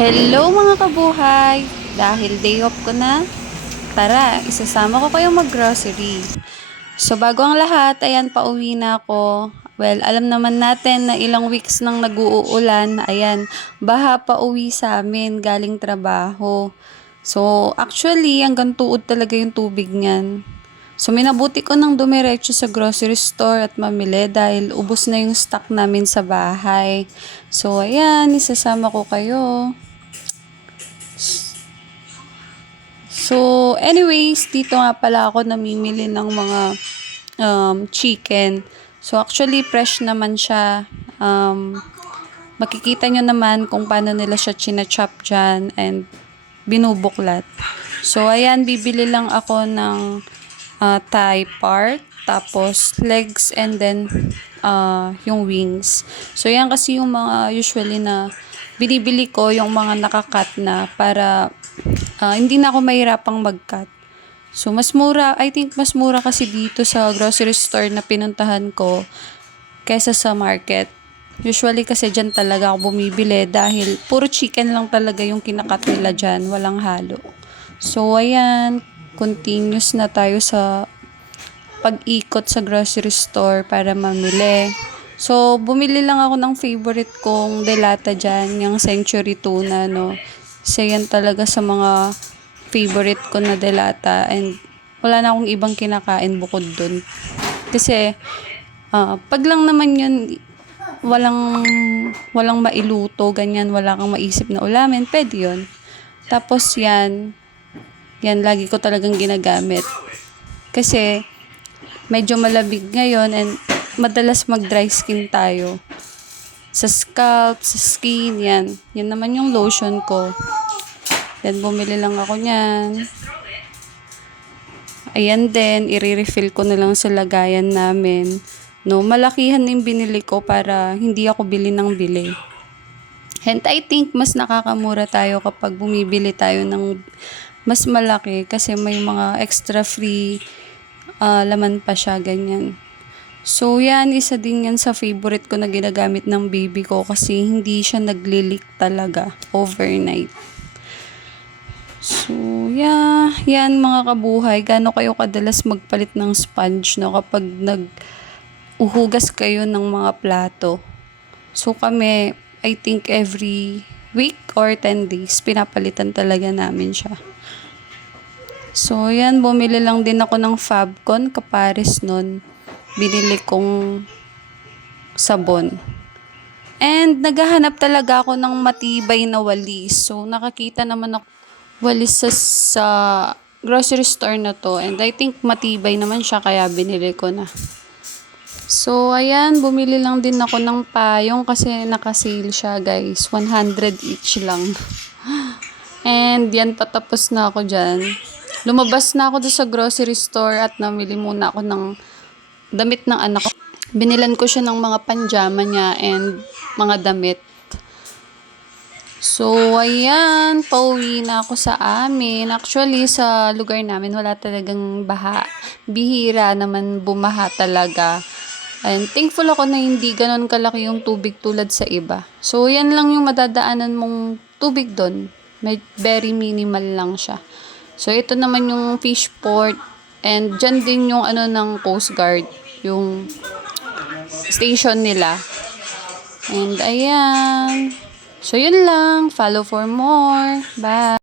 Hello mga kabuhay! Dahil day off ko na, tara, isasama ko kayong mag-grocery. So bago ang lahat, ayan, pauwi na ako. Well, alam naman natin na ilang weeks nang nag-uulan, ayan, baha pa uwi sa amin galing trabaho. So actually, hanggang tuod talaga yung tubig niyan. So minabuti ko nang dumiretso sa grocery store at mamili dahil ubos na yung stock namin sa bahay. So ayan, isasama ko kayo. So, anyways, dito nga pala ako namimili ng mga chicken. So, actually, fresh naman siya. Makikita nyo naman kung paano nila siya china-chop dyan and binubuklat. So, ayan, bibili lang ako ng thigh part, tapos legs, and then yung wings. So, yan kasi yung mga usually na binibili ko, yung mga nakakat na para hindi na ako mahirapang mag-cut. So, mas mura, I think mas mura kasi dito sa grocery store na pinuntahan ko kaysa sa market. Usually kasi dyan talaga ako bumibili dahil puro chicken lang talaga yung kinakat nila dyan, walang halo. So, ayan, continuous na tayo sa pag-ikot sa grocery store para mamili. So, bumili lang ako ng favorite kong delata dyan, yung Century Tuna, no. Isa yan talaga sa mga favorite ko na delata and wala na akong ibang kinakain bukod dun. Kasi, pag lang naman yun, walang mailuto, ganyan, wala kang maisip na ulamin, pwede yun. Tapos yan lagi ko talagang ginagamit. Kasi, medyo malamig ngayon and madalas mag-dry skin tayo. Sa scalp, sa skin, yan. Yan naman yung lotion ko. Yan, bumili lang ako niyan. Ayan din, i-refill ko na lang sa lagayan namin. No, malakihan yung binili ko para hindi ako bili ng bili. And I think mas nakakamura tayo kapag bumibili tayo ng mas malaki kasi may mga extra free laman pa siya, ganyan. So, yan, isa din yan sa favorite ko na ginagamit ng baby ko kasi hindi siya nagli-leak talaga overnight. So, yeah, yan mga kabuhay. Gaano kayo kadalas magpalit ng sponge, no, kapag uhugas kayo ng mga plato. So, kami, I think every week or 10 days, pinapalitan talaga namin siya. So, yan, bumili lang din ako ng Fabcon, kapares nun. Binili kong sabon. And naghahanap talaga ako ng matibay na walis. So, nakakita naman ako walis sa grocery store na to. And I think matibay naman siya kaya binili ko na. So, ayan, bumili lang din ako ng payong kasi naka-sale siya, guys. 100 each lang. And yan, patapos na ako dyan. Lumabas na ako doon sa grocery store at namili muna ako ng damit ng anak ko. Binilan ko siya ng mga panjama niya and mga damit. So, ayan, pauwi na ako sa amin. Actually, sa lugar namin, wala talagang baha. Bihira naman bumaha talaga. And thankful ako na hindi ganon kalaki yung tubig tulad sa iba. So, yan lang yung madadaanan mong tubig doon. Very minimal lang siya. So, ito naman yung fish port. And dyan din yung ng Coast Guard. Yung station nila. And ayan. So, yun lang. Follow for more. Bye.